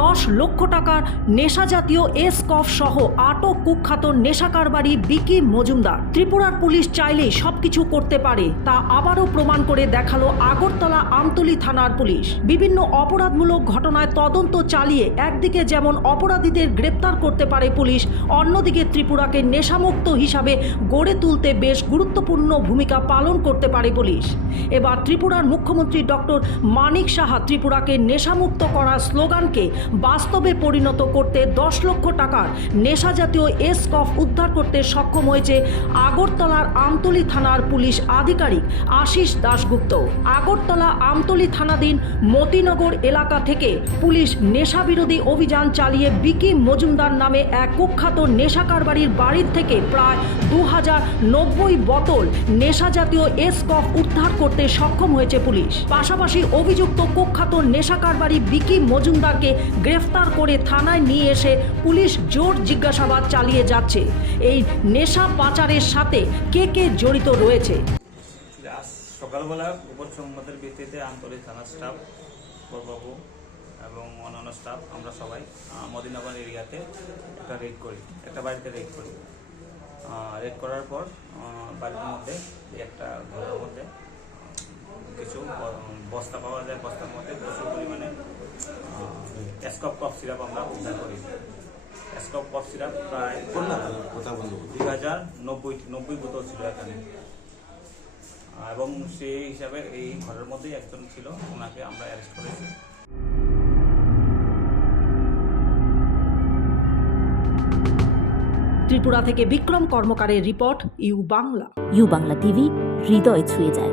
দশ লক্ষ টাকার নেশা জাতীয় এস কফ সহ আটক কুখ্যাত নেশা কারবারি বিকি মজুমদার। ত্রিপুরার পুলিশ চাইলেই সবকিছু করতে পারে, তা আবারও প্রমাণ করে দেখাল আগরতলা আমতলী থানার পুলিশ। বিভিন্ন অপরাধমূলক ঘটনায় তদন্ত চালিয়ে একদিকে যেমন অপরাধীদের গ্রেপ্তার করতে পারে পুলিশ, অন্যদিকে ত্রিপুরাকে নেশামুক্ত হিসাবে গড়ে তুলতে বেশ গুরুত্বপূর্ণ ভূমিকা পালন করতে পারে পুলিশ। এবার ত্রিপুরার মুখ্যমন্ত্রী ডক্টর মানিক সাহা ত্রিপুরাকে নেশামুক্ত করার স্লোগানকে বাস্তবে পরিণত করতে দশ লক্ষ টাকার নেশা জাতীয় এস কফ উদ্ধার করতে সক্ষম হয়েছে আগরতলার আমতলি থানার পুলিশ আধিকারিক আশিস দাশগুপ্ত। আগরতলা আমতলি থানাধীন মতিনগর এলাকা থেকে পুলিশ নেশা বিরোধী অভিযান চালিয়ে বিকি মজুমদার নামে এক কুখ্যাত নেশা কারবারির বাড়ির থেকে প্রায় দু হাজার নব্বই বোতল নেশা জাতীয় এস কফ উদ্ধার করতে সক্ষম হয়েছে পুলিশ। পাশাপাশি অভিযুক্ত কুখ্যাত নেশা কারবারি বিকি মজুমদারকে গ্রেফতার করে থানায় নিয়ে এসে পুলিশ জোর জিজ্ঞাসাবাদ চালিয়ে যাচ্ছে। এই নেশা পাচারের সাথে কে কে জড়িত রয়েছে? সকালবেলা উপর সংবাদের ভিত্তিতে আন্তরিক থানা স্টাফ, বরবাবু এবং অন্যান্য স্টাফ, আমরা সবাই মদিনাবাদ এরিয়াতে একটা রেড করি, একটা বাড়িতে রেড করি। রেড করার পর বাড়ির মধ্যে একটা ঘরের মধ্যে কিছু বস্তা পাওয়া যায়, বস্তার মধ্যে প্রচুর পরিমাণে স্কপ কফ সিরাপ আমরা উদ্ধার করি। স্কপ কফ সিরাপ প্রায় দুই হাজার নব্বই নব্বই বোতল ছিল এখানে। এবং সেই হিসাবে এই ঘরের মধ্যেই একজন ছিল ওনাকে আমরা অ্যারেস্ট করেছি। ত্রিপুরা থেকে Bikram কর্মকারের report U Bangla. U Bangla TV হৃদয় ছুঁয়ে যায়।